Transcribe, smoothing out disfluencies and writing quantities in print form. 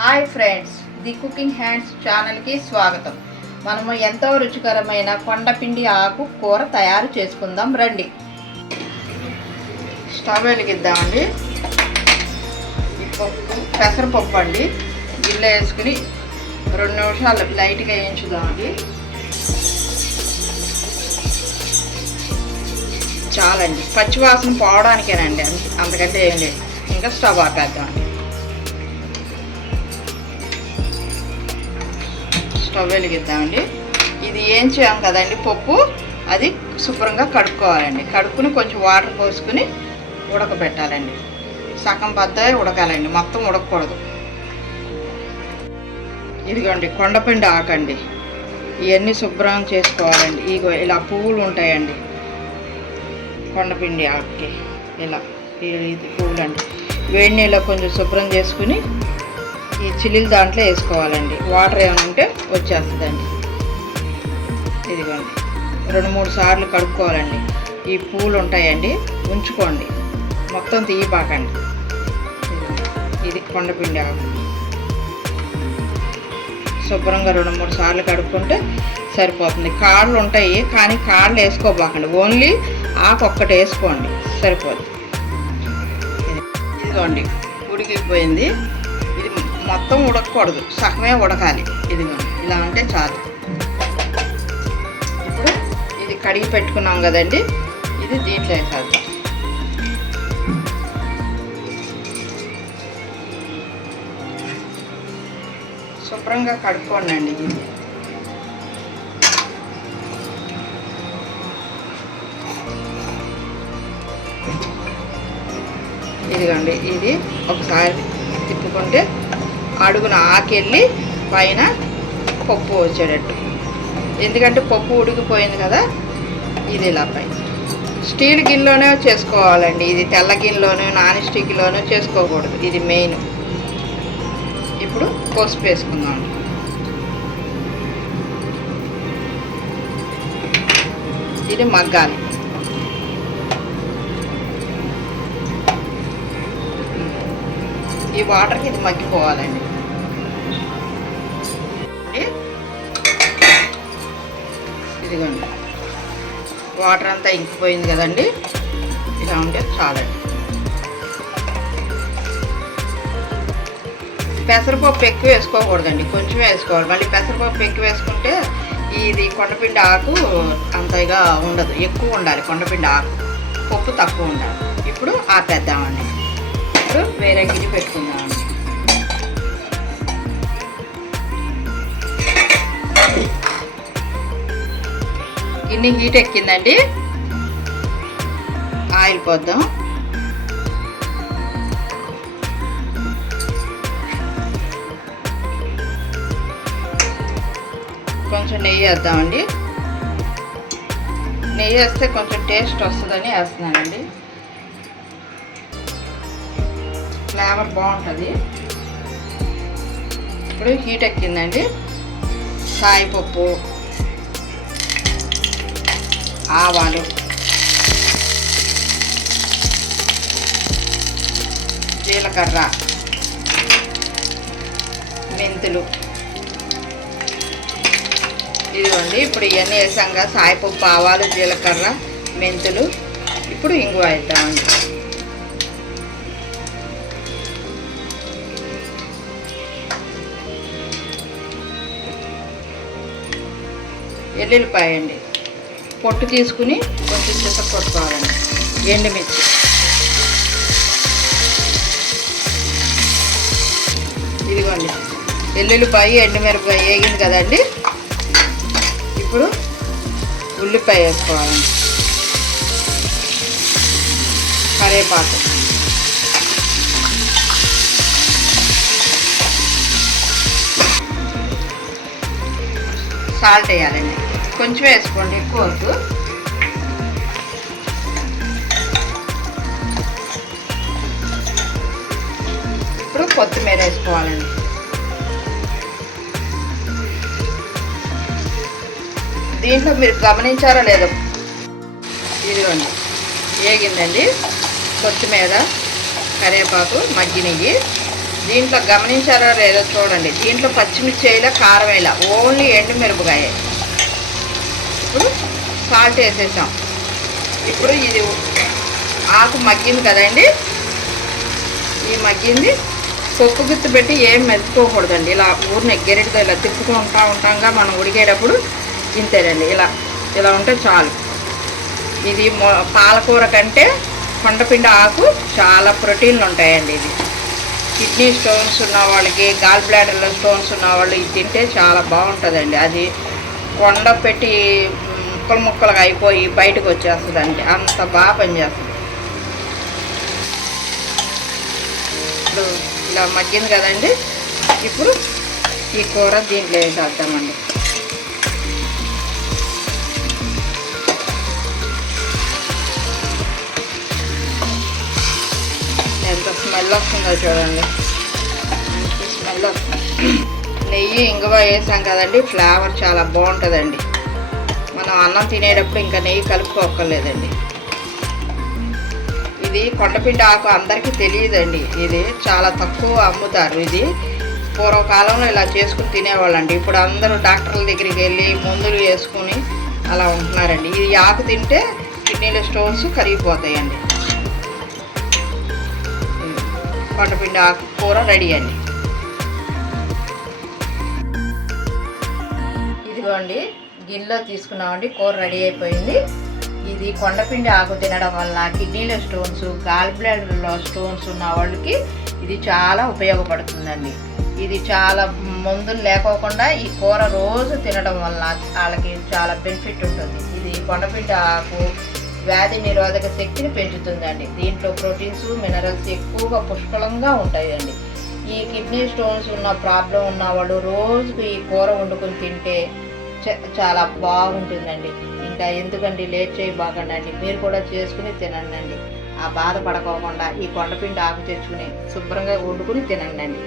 Hi friends, the cooking hands ఛానల్కి స్వాగతం. మనము ఎంతో రుచికరమైన కొండపిండి ఆకు కూర తయారు చేసుకుందాం రండి. స్టవ్ వెలిగిద్దామండి. ఈ పెసరపప్పు అండి గిన్నె వేసుకుని 2 నిమిషాలు లైట్గా వేయించుదామండి. చాలండి, పచ్చివాసన పోవడానికేనండి, అంతకంటే ఏం లేదు. ఇంకా స్టవ్ ఆపేద్దామండి. స్టవ్ వెలిగిద్దామండి. ఇది ఏం చేయం కదండి పప్పు, అది శుభ్రంగా కడుక్కోవాలండి. కడుక్కుని కొంచెం వాటర్ పోసుకుని ఉడకబెట్టాలండి. సగం బద్దగా ఉడకాలండి, మొత్తం ఉడకకూడదు. ఇదిగోండి కొండపిండి ఆకండి, ఇవన్నీ శుభ్రం చేసుకోవాలండి. ఇగో ఇలా పువ్వులు ఉంటాయండి కొండపిండి ఆకుకి, ఇలా ఇది పువ్వులు అండి. వేడి నీళ్ళలో కొంచెం శుభ్రం చేసుకుని ఈ చిల్లీలు దాంట్లో వేసుకోవాలండి. వాటర్ ఏమైనా ఉంటే వచ్చేస్తుందండి. ఇదిగోండి 2-3 సార్లు కడుక్కోవాలండి. ఈ పూలు ఉంటాయండి, ఉంచుకోండి, మొత్తం తీయబాకండి. ఇది కొండపిండి ఆకు శుభ్రంగా 2-3 సార్లు కడుక్కుంటే సరిపోతుంది. కాళ్ళు ఉంటాయి కానీ కాళ్ళు వేసుకోబాకండి, ఓన్లీ ఆకు ఒక్కటి వేసుకోండి, సరిపోతుంది. ఇదిగోండి ఉడికిపోయింది. ఇది మొత్తం ఉడకకూడదు, సగమే ఉడకాలి. ఇదిగోండి ఇలా ఉంటే చాలు. ఇప్పుడు ఇది కడిగి పెట్టుకున్నాం కదండి, ఇది దీంట్లో వేసేద్దాం. శుభ్రంగా కడుక్కోండి అండి. ఇదిగోండి ఇది ఒకసారి తిప్పుకుంటే అడుగున ఆకెళ్ళి పైన పప్పు వచ్చేటట్టు. ఎందుకంటే పప్పు ఉడికిపోయింది కదా, ఇది ఇలా పైన. స్టీల్ గిన్నెలోనే చేసుకోవాలండి. ఇది తెల్ల గిన్నెలోనూ నాన్ స్టిక్లోనూ చేసుకోకూడదు, ఇది మెయిన్. ఇప్పుడు పసుపు వేసుకుందాం. ఇది మగ్గాలి. ఈ వాటర్కి ఇది మగ్గిపోవాలండి. ఇదిగోండి వాటర్ అంతా ఇంకిపోయింది కదండి, ఇలా ఉంటే చాలండి. పెసరపప్పు ఎక్కువ వేసుకోకూడదండి, కొంచెం వేసుకోవాలి. మళ్ళీ పెసరపప్పు ఎక్కువ వేసుకుంటే ఇది కొండపిండి ఆకు అంతగా ఉండదు, ఎక్కువ ఉండాలి కొండపిండి ఆకు, పప్పు తక్కువ ఉండాలి. ఇప్పుడు ఆపేద్దామండి. ఇప్పుడు వేరే గిన్నె పెట్టుకుందామండి. గిన్నె హీట్ ఎక్కిందండి, ఆయిల్ పోద్దాం. కొంచెం నెయ్యి వేద్దామండి. నెయ్యి వేస్తే కొంచెం టేస్ట్ వస్తుందని వేస్తున్నానండి, ఫ్లేవర్ బాగుంటుంది. ఇప్పుడు హీట్ ఎక్కిందండి. సాయిపప్పు, ఆవాలు, జీలకర్ర, మెంతులు, ఇదిగోండి ఇప్పుడు ఇవన్నీ వేసాక సాయిపప్పు, ఆవాలు, జీలకర్ర, మెంతులు. ఇప్పుడు ఇంగువ వేద్దామండి. ఎల్లుల్లిపాయ అండి, పొట్టు తీసుకుని కొంచెం చిన్న కొట్టుకోవాలండి. ఎండుమిర్చి, ఇదిగోండి ఎల్లుల్లిపాయ, ఎండుమిరపకాయ వేగింది కదండి. ఇప్పుడు ఉల్లిపాయ వేసుకోవాలండి, కరివేపాకు, సాల్ట్ వేయాలండి. కొంచెం వేసుకోండి, ఎక్కువ వద్దు. ఇప్పుడు కొత్తిమీర వేసుకోవాలండి. దీంట్లో మీరు గమనించారో లేదో, ఇదిగోండి వేగిందండి. కొత్తిమీర, కరివేపాకు, మగ్గినవి. దీంట్లో గమనించారో లేదో చూడండి, దీంట్లో పచ్చిమిర్చి వేయలే, కారం వేయలే, ఓన్లీ ఎండుమిరపకాయ. ఇప్పుడు సాల్ట్ వేసేసాం. ఇప్పుడు ఇది ఆకు మగ్గింది కదండి, ఈ మగ్గింది. పప్పు గుత్తి పెట్టి ఏం మెదుపుకోకూడదండి, ఇలా ఊరిని గెరిటితో ఇలా తిప్పుకుంటూ ఉంటాంగా మనం ఉడికేటప్పుడు. ఇంతేనండి, ఇలా ఉంటే చాలు. ఇది పాలకూర కంటే కొండపిండి ఆకు చాలా ప్రోటీన్లు ఉంటాయండి. ఇది కిడ్నీ స్టోన్స్ ఉన్న వాళ్ళకి, గాల్ బ్లాడర్లో స్టోన్స్ ఉన్న వాళ్ళు ఇది తింటే చాలా బాగుంటుందండి. అది కొండ పెట్టి ముక్కలుగా అయిపోయి బయటకు వచ్చేస్తుందండి, అంత బాగా పనిచేస్తుంది. ఇప్పుడు ఇలా మగ్గింది కదండి, ఇప్పుడు ఈ కూర దీంట్లో వేసేద్దామండి. ఎంత స్మెల్ వస్తుందో చూడండి, మంచి స్మెల్ వస్తుంది. నెయ్యి ఇంగువ వేసాం కదండి, ఫ్లేవర్ చాలా బాగుంటుందండి. మనం అన్నం తినేటప్పుడు ఇంకా నెయ్యి కలుపుకోక్కర్లేదండి. ఇది కొండపిండి ఆకు అందరికీ తెలియదండి, ఇది చాలా తక్కువ అమ్ముతారు. ఇది పూర్వకాలంలో ఇలా చేసుకుని తినేవాళ్ళండి. ఇప్పుడు అందరూ డాక్టర్ల దగ్గరికి వెళ్ళి మందులు వేసుకుని అలా ఉంటున్నారండి. ఇది ఆకు తింటే కిడ్నీలో స్టోన్స్ కరిగిపోతాయండి. కొండపిండి ఆకు కూర రెడీ అండి. ఇదిగోండి గిన్నెలో తీసుకున్నామండి, కూర రెడీ అయిపోయింది. ఇది కొండపిండి ఆకు తినడం వల్ల కిడ్నీలో స్టోన్స్, గాల్ బ్లాడర్లో స్టోన్స్ ఉన్న వాళ్ళకి ఇది చాలా ఉపయోగపడుతుందండి. ఇది చాలా మందులు లేకోకుండా ఈ కూర రోజు తినడం వల్ల వాళ్ళకి చాలా బెనిఫిట్ ఉంటుంది. ఇది కొండపిండి ఆకు వ్యాధి నిరోధక శక్తిని పెంచుతుందండి. దీంట్లో ప్రోటీన్స్, మినరల్స్ ఎక్కువగా పుష్కలంగా ఉంటాయండి. ఈ కిడ్నీ స్టోన్స్ ఉన్న ప్రాబ్లం ఉన్న వాళ్ళు రోజుకు ఈ కూర వండుకొని తింటే చాలా బాగుంటుందండి. ఇంకా ఎందుకండి లేట్ చేయబాకండి, మీరు కూడా చేసుకుని తినండి. ఆ బాధపడకోకుండా ఈ కొండపిండి ఆకు తెచ్చుకుని శుభ్రంగా వండుకుని తినండి.